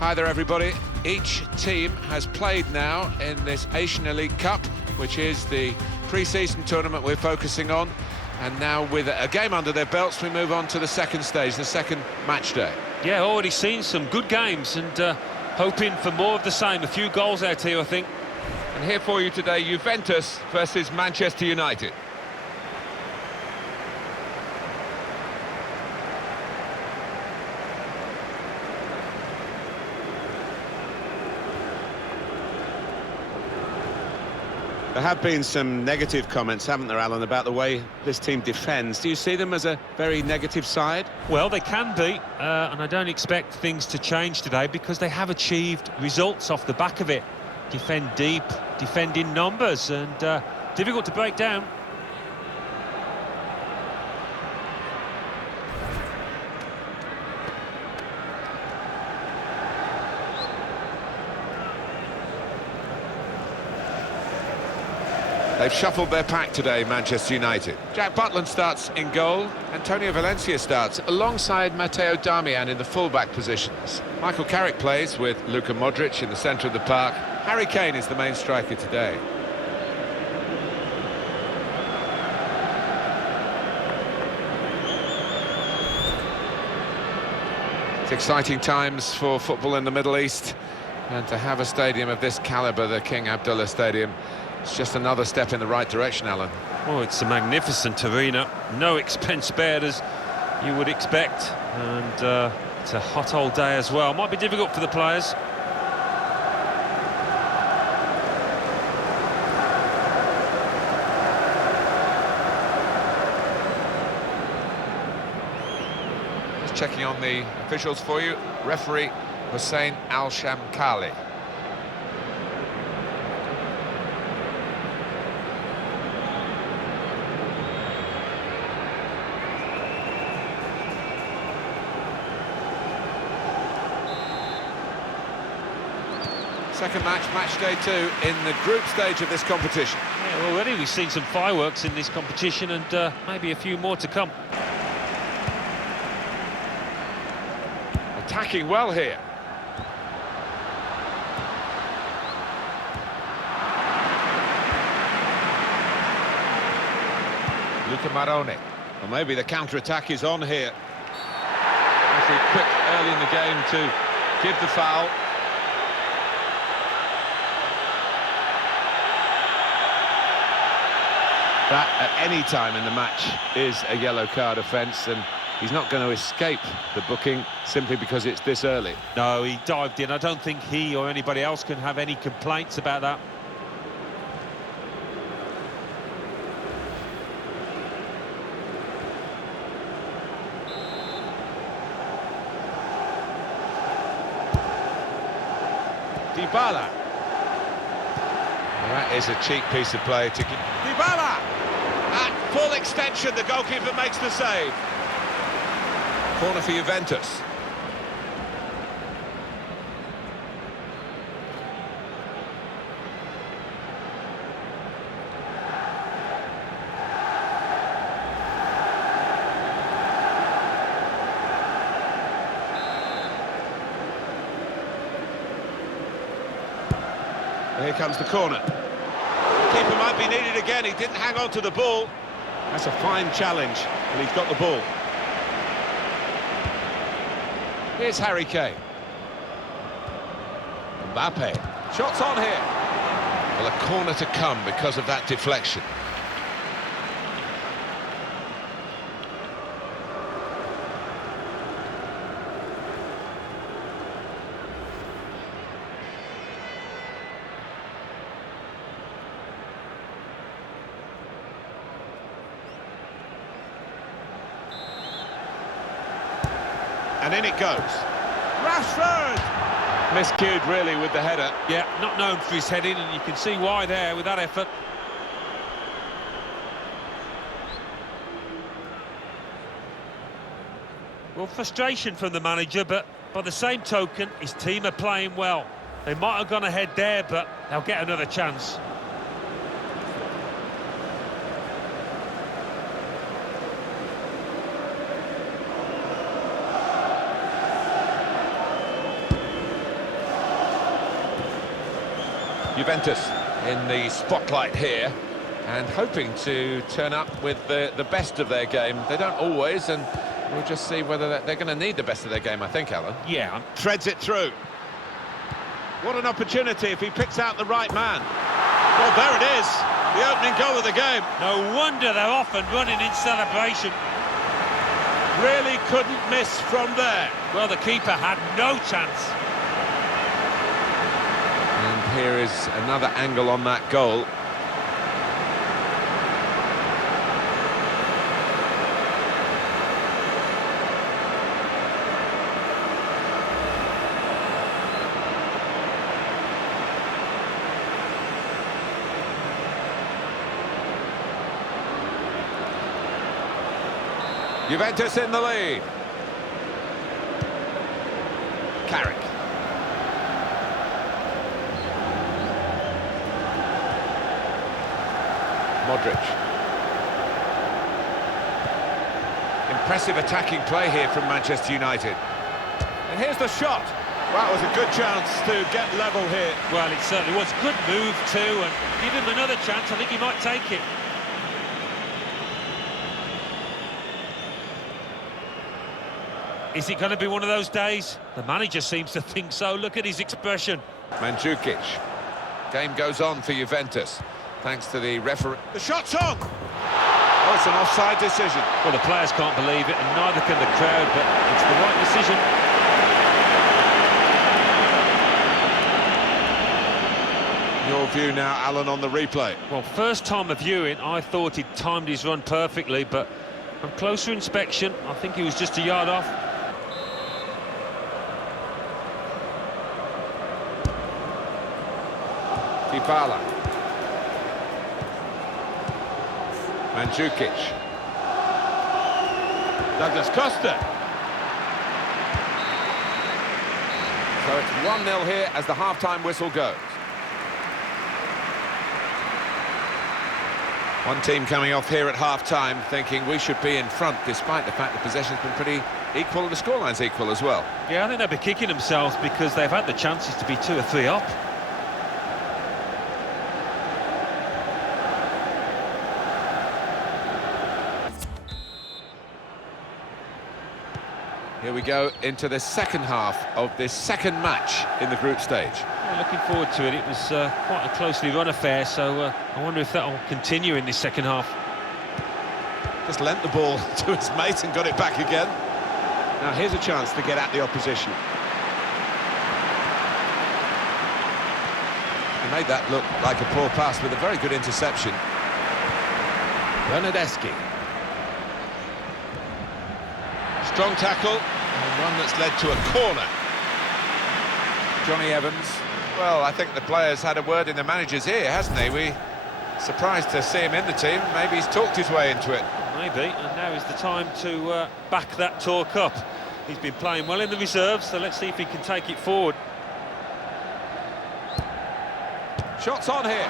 Hi there, everybody. Each team has played now in this Asian Elite Cup, which is the pre-season tournament we're focusing on. And now with a game under their belts, we move on to the second stage, the second match day. Yeah, already seen some good games and hoping for more of the same. A few goals out here, I think. And here for you today, Juventus versus Manchester United. There have been some negative comments, haven't there, Alan, about the way this team defends. Do you see them as a very negative side? Well, they can be, and I don't expect things to change today because they have achieved results off the back of it. Defend deep, defend in numbers, and difficult to break down. They've shuffled their pack today, Manchester United. Jack Butland starts in goal. Antonio Valencia starts alongside Matteo Darmian in the full-back positions. Michael Carrick plays with Luka Modric in the centre of the park. Harry Kane is the main striker today. It's exciting times for football in the Middle East, and to have a stadium of this calibre, the King Abdullah Stadium, it's just another step in the right direction, Alan. Oh, it's a magnificent arena. No expense spared, as you would expect. And it's a hot old day as well. Might be difficult for the players. Just checking on the officials for you. Referee Hussein Al-Shamkhali. Second match, match day 2, in the group stage of this competition. Yeah, already we've seen some fireworks in this competition and maybe a few more to come. Attacking well here. Luca Maroni. Well, maybe the counter-attack is on here. Actually quick early in the game to give the foul. That, at any time in the match, is a yellow card offence, and he's not going to escape the booking simply because it's this early. No, he dived in. I don't think he or anybody else can have any complaints about that. Dybala. Well, that is a cheap piece of play to... Dybala! At full extension, the goalkeeper makes the save. Corner for Juventus. Here comes the corner. Keeper might be needed again. He didn't hang on to the ball. That's a fine challenge, and he's got the ball. Here's Harry Kane. Mbappe. Shots on here. Well, a corner to come because of that deflection. And in it goes. Rashford! Miscued, really, with the header. Yeah, not known for his heading, and you can see why there with that effort. Well, frustration from the manager, but by the same token, his team are playing well. They might have gone ahead there, but they'll get another chance. Juventus in the spotlight here, and hoping to turn up with the best of their game. They don't always, and we'll just see whether they're going to need the best of their game, I think, Alan. Yeah. Treads it through. What an opportunity if he picks out the right man. Well, there it is, the opening goal of the game. No wonder they're off and running in celebration. Really couldn't miss from there. Well, the keeper had no chance. And here is another angle on that goal. Juventus in the lead. Carrick. Modric. Impressive attacking play here from Manchester United. And here's the shot. Well, that was a good chance to get level here. Well, it certainly was. Good move too, and give him another chance, I think he might take it. Is it going to be one of those days? The manager seems to think so. Look at his expression. Mandzukic. Game goes on for Juventus, thanks to the referee. The shot's on! Oh, it's an offside decision. Well, the players can't believe it, and neither can the crowd, but it's the right decision. Your view now, Alan, on the replay. Well, first time of viewing, I thought he'd timed his run perfectly, but on closer inspection, I think he was just a yard off. Dybala. Mandzukic. Douglas Costa. So it's 1-0 here as the half-time whistle goes. One team coming off here at half-time thinking we should be in front, despite the fact the possession's been pretty equal and the scoreline's equal as well. Yeah, I think they'll be kicking themselves because they've had the chances to be 2 or 3 up. Here we go into the second half of this second match in the group stage. Yeah, looking forward to it. It was quite a closely run affair, so I wonder if that will continue in this second half. Just lent the ball to his mate and got it back again. Now here's a chance to get at the opposition. He made that look like a poor pass with a very good interception. Bernardeschi. Strong tackle, and one that's led to a corner. Johnny Evans. Well, I think the player's had a word in the manager's ear, hasn't he? We're surprised to see him in the team. Maybe he's talked his way into it. Maybe, and now is the time to back that talk up. He's been playing well in the reserves, so let's see if he can take it forward. Shots on here.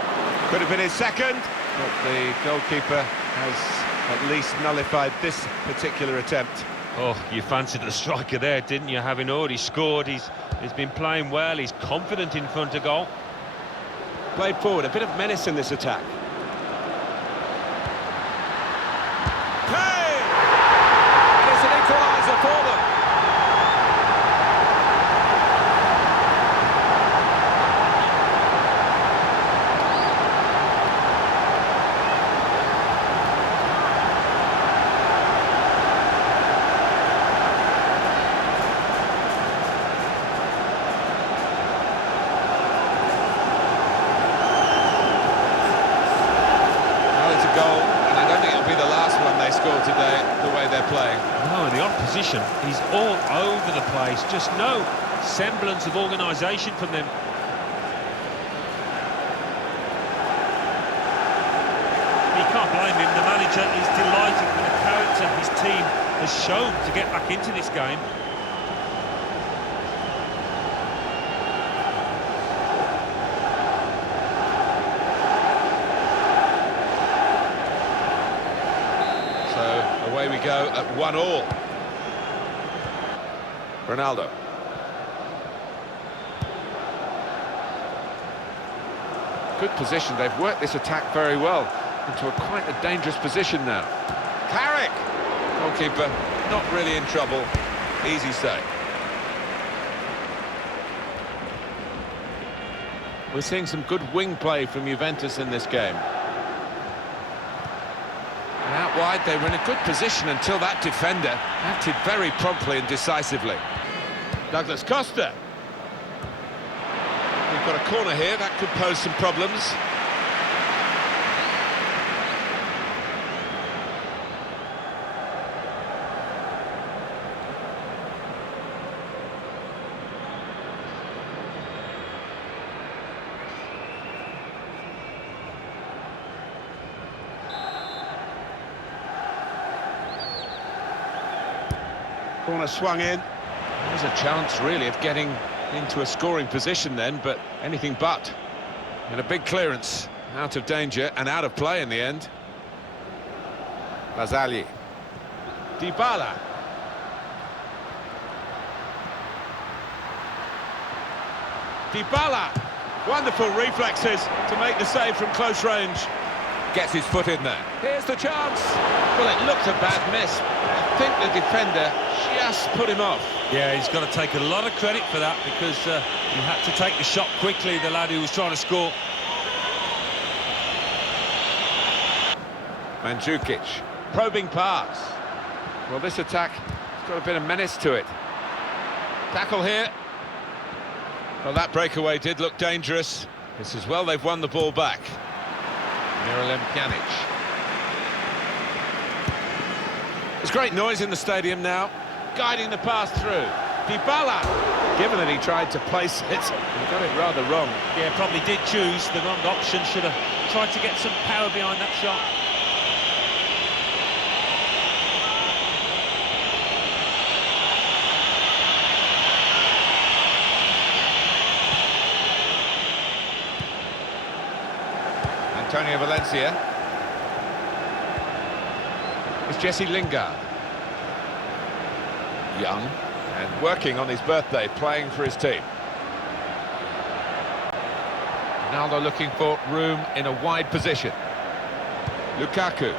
Could have been his second, but the goalkeeper has at least nullified this particular attempt. Oh, you fancied the striker there, didn't you? Having already scored, he's been playing well, he's confident in front of goal. Played forward, a bit of menace in this attack. Hey! And it's an equaliser for them. Today, the way they're playing. No, and the opposition is all over the place. Just no semblance of organisation from them. You can't blame him. The manager is delighted with the character his team has shown to get back into this game. Away we go at 1-1. Ronaldo. good position. They've worked this attack very well into quite a dangerous position now. Carrick! Goalkeeper not really in trouble. Easy save. We're seeing some good wing play from Juventus in this game. And out wide, they were in a good position until that defender acted very promptly and decisively. Douglas Costa. We've got a corner here, that could pose some problems. Corner swung in. There's a chance, really, of getting into a scoring position then, but anything but. And a big clearance, out of danger and out of play in the end. Lazali. Dybala. Dybala. Wonderful reflexes to make the save from close range. Gets his foot in there. Here's the chance. Well, it looked a bad miss. I think the defender just put him off. Yeah, he's got to take a lot of credit for that, because he had to take the shot quickly, the lad who was trying to score. Mandzukic, probing pass. Well, this attack has got a bit of menace to it. Tackle here. Well, that breakaway did look dangerous. It's as well they've won the ball back. Miralem Pjanic. There's great noise in the stadium now, guiding the pass through. Dybala, given that he tried to place it, he got it rather wrong. Yeah, probably did choose the wrong option, should have tried to get some power behind that shot. Antonio Valencia. It's Jesse Lingard. Young and working on his birthday, playing for his team. Ronaldo looking for room in a wide position. Lukaku.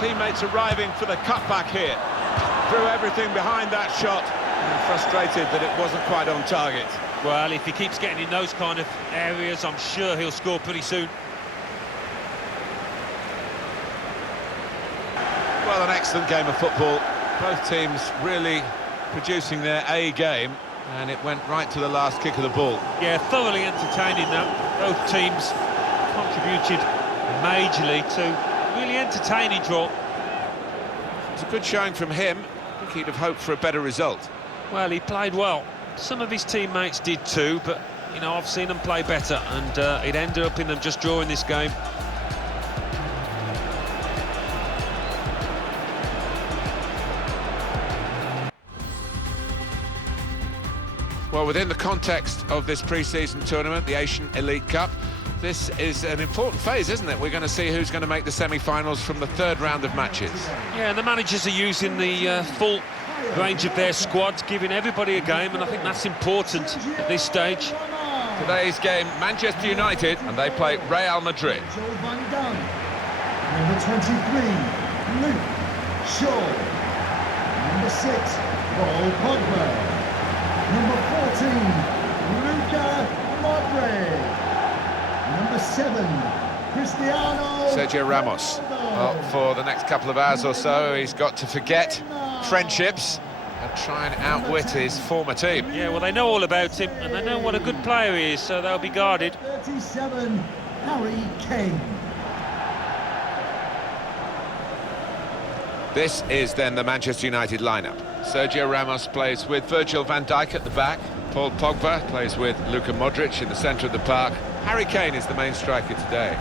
Teammates arriving for the cutback here. Threw everything behind that shot and frustrated that it wasn't quite on target. Well, if he keeps getting in those kind of areas, I'm sure he'll score pretty soon. Well, an excellent game of football. Both teams really producing their A game, and it went right to the last kick of the ball. Yeah, thoroughly entertaining that. Both teams contributed majorly to really entertaining draw. It's a good showing from him. I think he'd have hoped for a better result. Well, he played well. Some of his teammates did too, but, you know, I've seen them play better, and it ended up in them just drawing this game. Well, within the context of this pre-season tournament, the Asian Elite Cup, this is an important phase, isn't it? We're going to see who's going to make the semi-finals from the third round of matches. Yeah, and the managers are using the full range of their squad, giving everybody a game, and I think that's important at this stage. Today's game, Manchester United, and they play Real Madrid. Number 23, Luke Shaw. Number 6, Paul Pogba. Number 14, Luka Modric. Number 7, Cristiano Sergio Ramos. Well, for the next couple of hours or so, he's got to forget friendships and try and outwit his former team. Yeah, well, they know all about him, and they know what a good player he is, so they'll be guarded. 37, Harry Kane. This is then the Manchester United lineup. Sergio Ramos plays with Virgil van Dijk at the back. Paul Pogba plays with Luka Modric in the centre of the park. Harry Kane is the main striker today.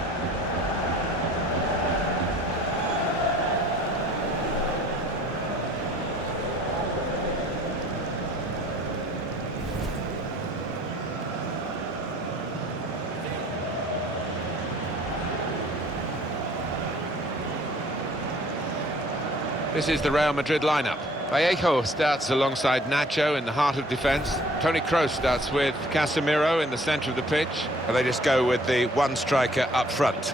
This is the Real Madrid lineup. Vallejo starts alongside Nacho in the heart of defence. Toni Kroos starts with Casemiro in the centre of the pitch. And they just go with the one striker up front.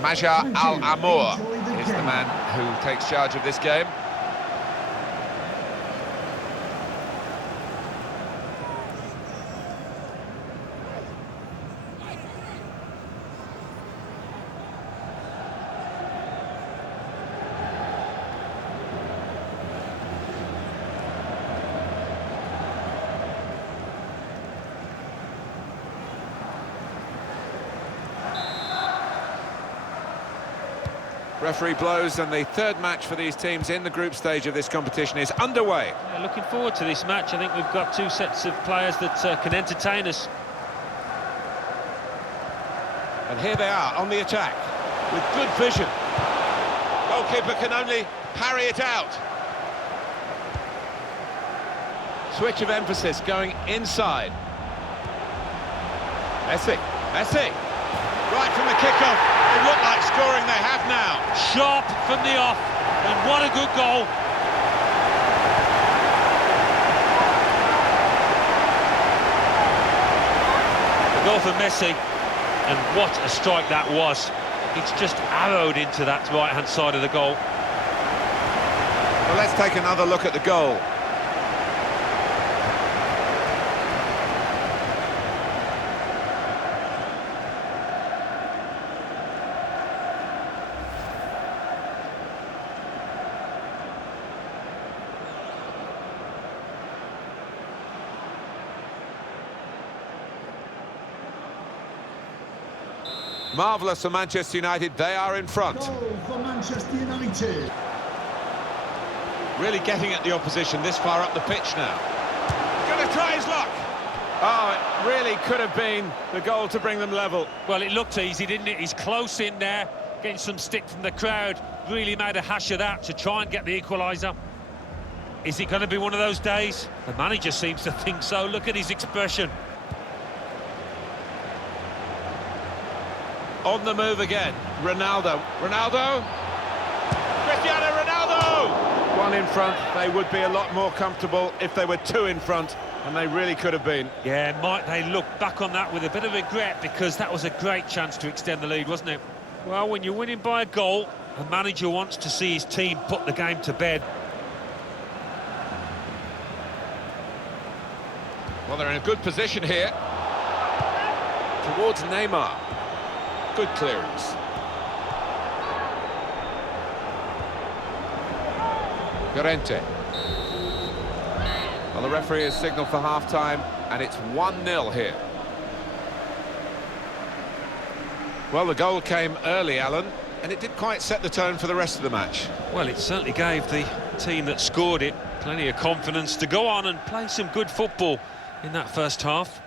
Maja Al-Amour is the man who takes charge of this game. Referee blows, and the third match for these teams in the group stage of this competition is underway. Yeah, looking forward to this match. I think we've got two sets of players that can entertain us. And here they are on the attack, with good vision. Goalkeeper can only parry it out. Switch of emphasis going inside. Messi, right from the kickoff. They look like scoring, they have now. Sharp from the off, and what a good goal. The goal for Messi, and what a strike that was. It's just arrowed into that right-hand side of the goal. Well, let's take another look at the goal. Marvellous for Manchester United, they are in front. Goal for Manchester United. Really getting at the opposition this far up the pitch now. Going to try his luck. Oh, it really could have been the goal to bring them level. Well, it looked easy, didn't it? He's close in there, getting some stick from the crowd. Really made a hash of that to try and get the equaliser. Is it going to be one of those days? The manager seems to think so. Look at his expression. On the move again, Ronaldo. Cristiano Ronaldo! One in front, they would be a lot more comfortable if they were two in front, and they really could have been. Yeah, might they look back on that with a bit of regret, because that was a great chance to extend the lead, wasn't it? Well, when you're winning by a goal, the manager wants to see his team put the game to bed. Well, they're in a good position here. Towards Neymar. Good clearance. Llorente. Well, the referee has signalled for half-time, and it's 1-0 here. Well, the goal came early, Alan, and it didn't quite set the tone for the rest of the match. Well, it certainly gave the team that scored it plenty of confidence to go on and play some good football in that first half.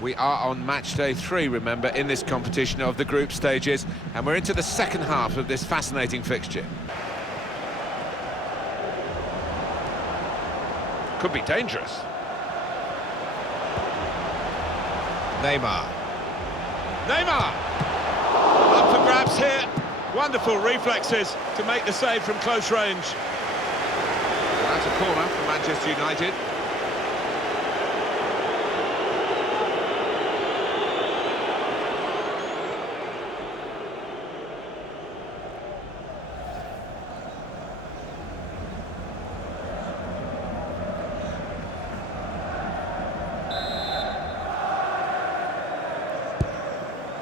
We are on match day 3, remember, in this competition of the group stages, and we're into the second half of this fascinating fixture. Could be dangerous. Neymar. Up for grabs here. Wonderful reflexes to make the save from close range. That's a corner for Manchester United.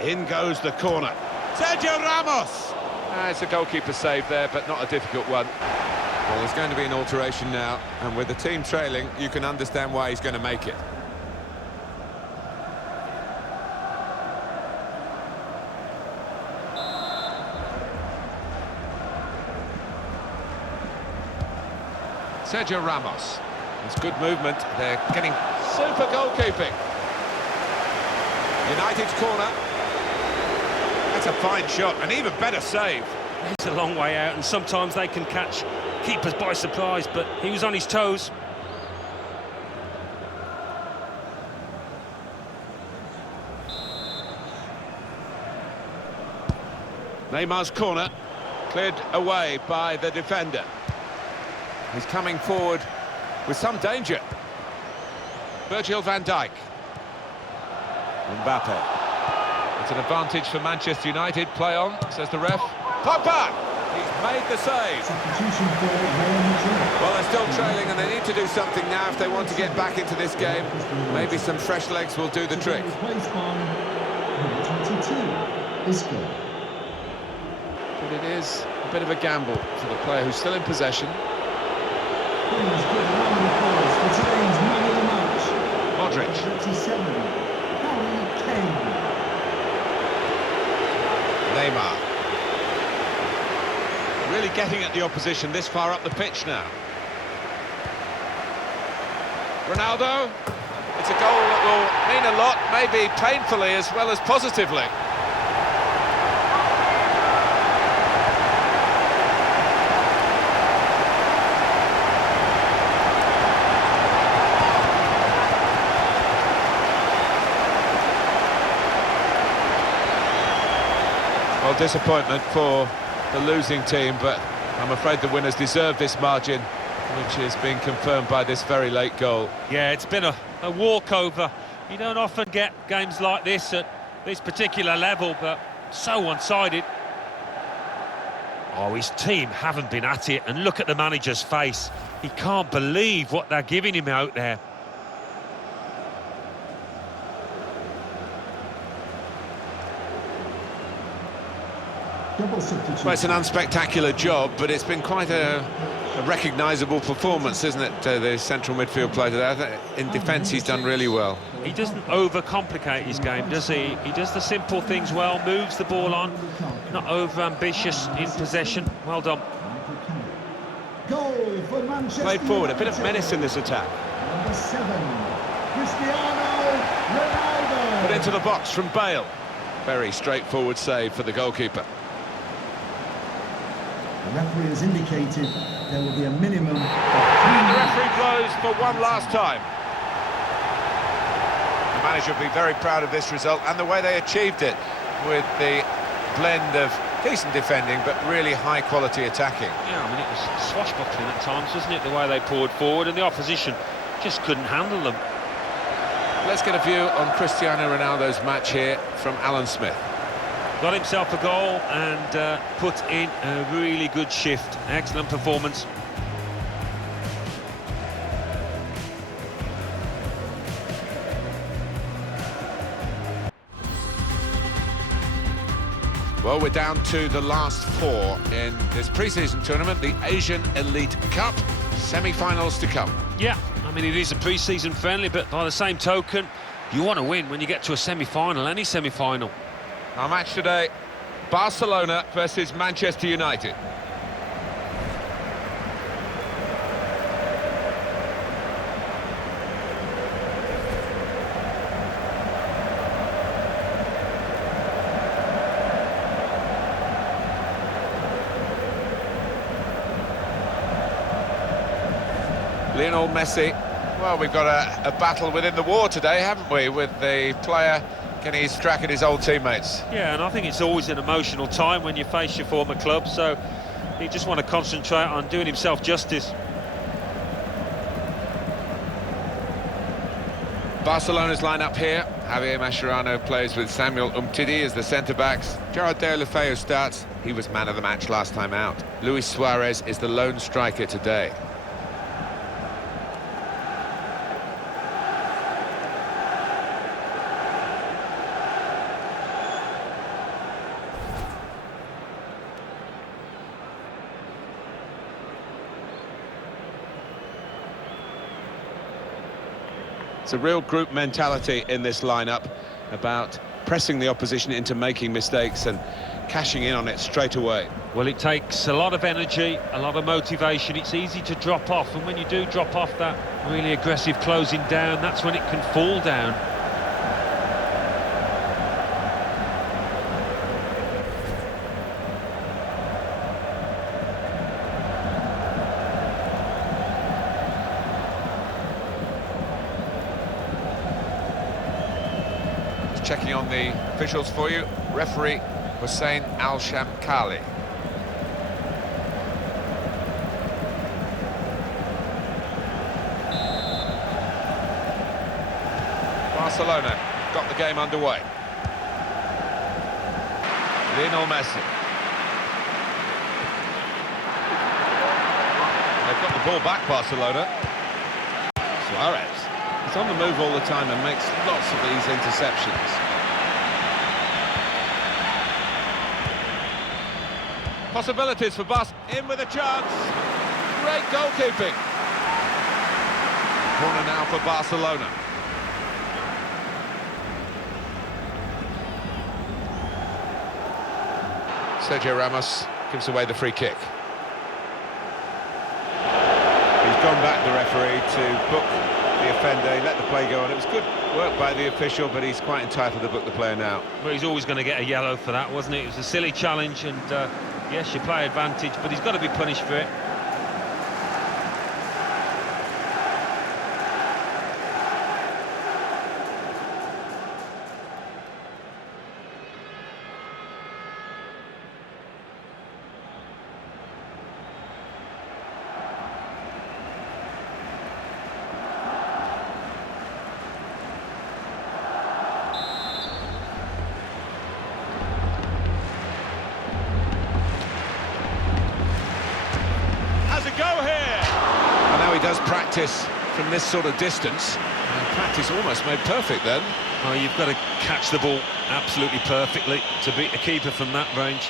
In goes the corner. Sergio Ramos! It's a goalkeeper save there, but not a difficult one. Well, there's going to be an alteration now, and with the team trailing, you can understand why he's going to make it. Sergio Ramos. It's good movement. They're getting super goalkeeping. United's corner. That's a fine shot, an even better save. It's a long way out, and sometimes they can catch keepers by surprise, but he was on his toes. Neymar's corner, cleared away by the defender. He's coming forward with some danger. Virgil van Dijk. Mbappe. It's an advantage for Manchester United. Play on, says the ref. Pogba! He's made the save. Well, they're still trailing and they need to do something now if they want to get back into this game. Maybe some fresh legs will do the trick. But it is a bit of a gamble for the player who's still in possession. Modric. Neymar. Really getting at the opposition this far up the pitch now. Ronaldo. It's a goal that will mean a lot, maybe painfully as well as positively. Well, disappointment for the losing team, but I'm afraid the winners deserve this margin, which is being confirmed by this very late goal. Yeah, it's been a walkover. You don't often get games like this at this particular level, but so one-sided. Oh, his team haven't been at it, and look at the manager's face. He can't believe what they're giving him out there. Well, it's an unspectacular job, but it's been quite a recognisable performance, isn't it? The central midfield player there. In defence, he's done really well. He doesn't overcomplicate his game, does he? He does the simple things well, moves the ball on, not over-ambitious in possession. Well done. Played forward, a bit of menace in this attack. Number 7, Cristiano Ronaldo. Put into the box from Bale. Very straightforward save for the goalkeeper. The referee has indicated there will be a minimum of 3 And the referee blows for one last time. The manager will be very proud of this result and the way they achieved it, with the blend of decent defending but really high-quality attacking. Yeah, I mean, it was swashbuckling at times, wasn't it, the way they poured forward, and the opposition just couldn't handle them. Let's get a view on Cristiano Ronaldo's match here from Alan Smith. Got himself a goal and put in a really good shift. Excellent performance. Well, we're down to the last 4 in this pre-season tournament, the Asian Elite Cup. Semi-finals to come. Yeah, I mean, it is a pre-season friendly, but by the same token, you want to win when you get to a semi-final, any semi-final. Our match today, Barcelona versus Manchester United. Lionel Messi. Well, we've got a battle within the war today, haven't we, with the player getting his crack at his old teammates. Yeah, and I think it's always an emotional time when you face your former club, so he just want to concentrate on doing himself justice. Barcelona's line-up here. Javier Mascherano plays with Samuel Umtiti as the centre-backs. Gerard Deulofeu starts. He was man of the match last time out. Luis Suarez is the lone striker today. It's a real group mentality in this lineup about pressing the opposition into making mistakes and cashing in on it straight away. Well, it takes a lot of energy, a lot of motivation. It's easy to drop off, and when you do drop off that really aggressive closing down, that's when it can fall down. checking on the officials for you. Referee Hussein Al-Shamkali. Barcelona got the game underway. Lionel Messi. They've got the ball back, Barcelona. Suarez. He's on the move all the time and makes lots of these interceptions. Possibilities for Bas. In with a chance. Great goalkeeping. Corner now for Barcelona. Sergio Ramos gives away the free kick. He's gone back, the referee, to book the offender. He let the play go on. It was good work by the official, but he's quite entitled to book the player now. Well, he's always going to get a yellow for that, wasn't it? It was a silly challenge, and yes, you play advantage, but he's got to be punished for it. Does practice from this sort of distance, and practice almost made perfect then. Oh, you've got to catch the ball absolutely perfectly to beat the keeper from that range.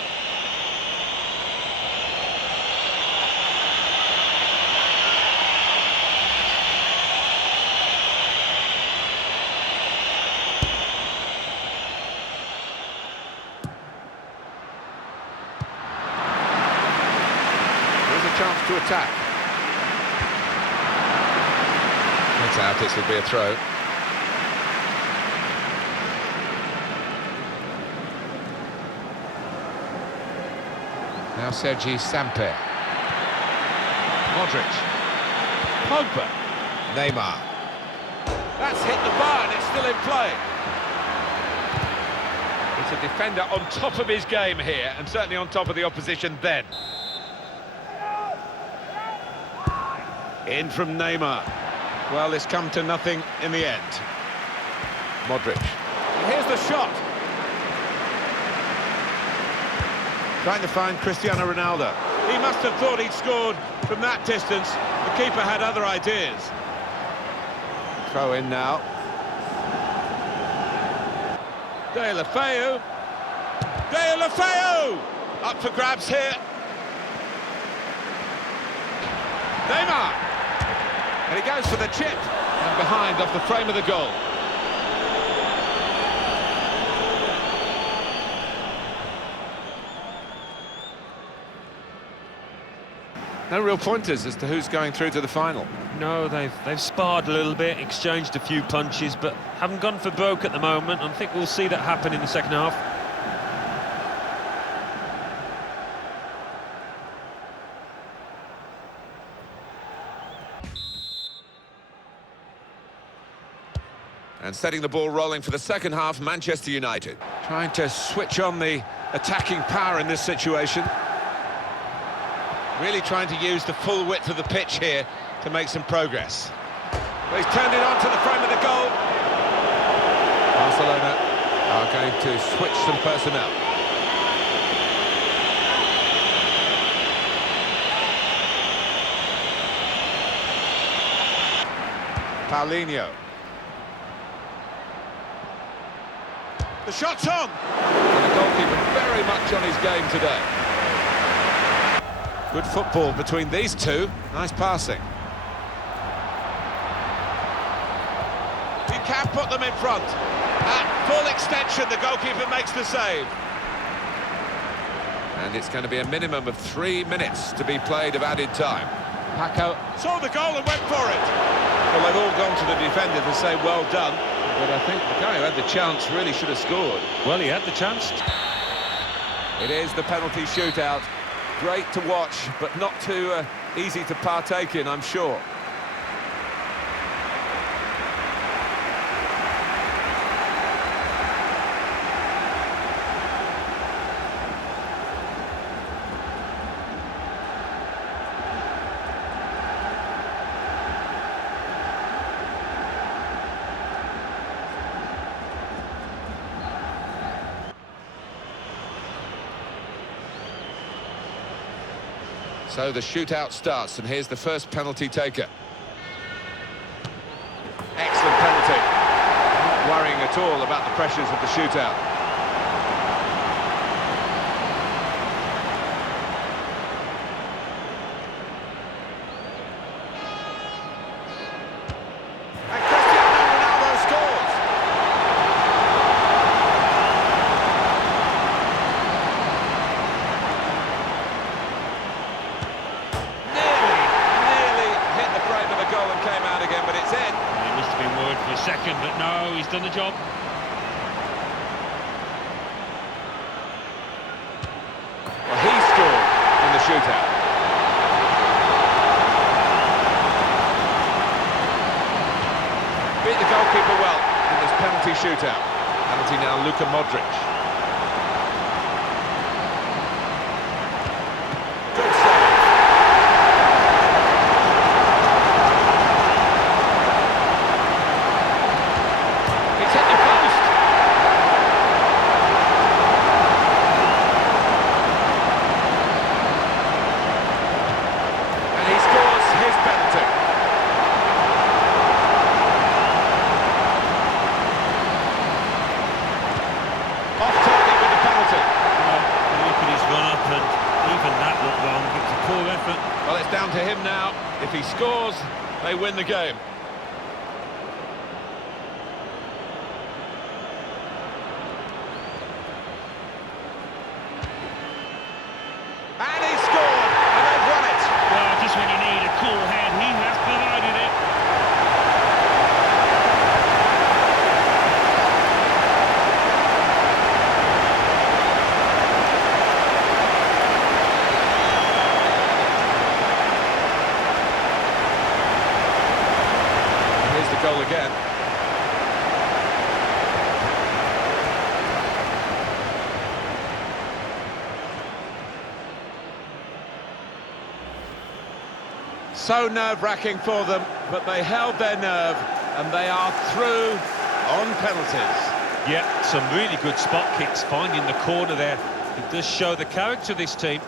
There's a chance to attack. It's out, it will be a throw. Now Sergi Samper. Modric. Pogba. Neymar. That's hit the bar and it's still in play. It's a defender on top of his game here, and certainly on top of the opposition then. In from Neymar. Well, it's come to nothing in the end. Modric. Here's the shot. Trying to find Cristiano Ronaldo. He must have thought he'd scored from that distance. The keeper had other ideas. Throw in now. Deulofeu. Deulofeu! Up for grabs here. Neymar. And he goes for the chip. And behind off the frame of the goal. No real pointers as to who's going through to the final. No, they've sparred a little bit, exchanged a few punches, but haven't gone for broke at the moment. I think we'll see that happen in the second half. And setting the ball rolling for the second half, Manchester United. Trying to switch on the attacking power in this situation. Really trying to use the full width of the pitch here to make some progress. Well, he's turned it on to the frame of the goal. Barcelona are going to switch some personnel. Paulinho. The shot's on! And the goalkeeper very much on his game today. Good football between these two. Nice passing. He can put them in front. At full extension, the goalkeeper makes the save. And it's going to be a minimum of 3 minutes to be played of added time. Paco saw the goal and went for it. Well, they've all gone to the defender to say well done, but I think the guy who had the chance really should have scored. Well, he had the chance. It is the penalty shootout. Great to watch, but not too easy to partake in, I'm sure. So the shootout starts, and here's the first penalty taker. Excellent penalty. Not worrying at all about the pressures of the shootout. And Cristiano Ronaldo scores. Nearly hit the frame of the goal and came out again, but it's in. He must have been worried for a second, but no, he's done the job. Well, he scored in the shootout. Beat the goalkeeper well in this penalty shootout. Penalty now, Luka Modric. Good save. It's hit the post. And he scores his penalty. Off target with the penalty. Look at his run-up, and even that looked wrong. It's a poor effort. Well, it's down to him now. If he scores, they win the game. And he scored, and they've won it. Well, just when you need a cool head, he has provided it. Here's the goal again. So nerve-wracking for them, but they held their nerve, and they are through on penalties. Yeah, some really good spot kicks, finding the corner there. It does show the character of this team.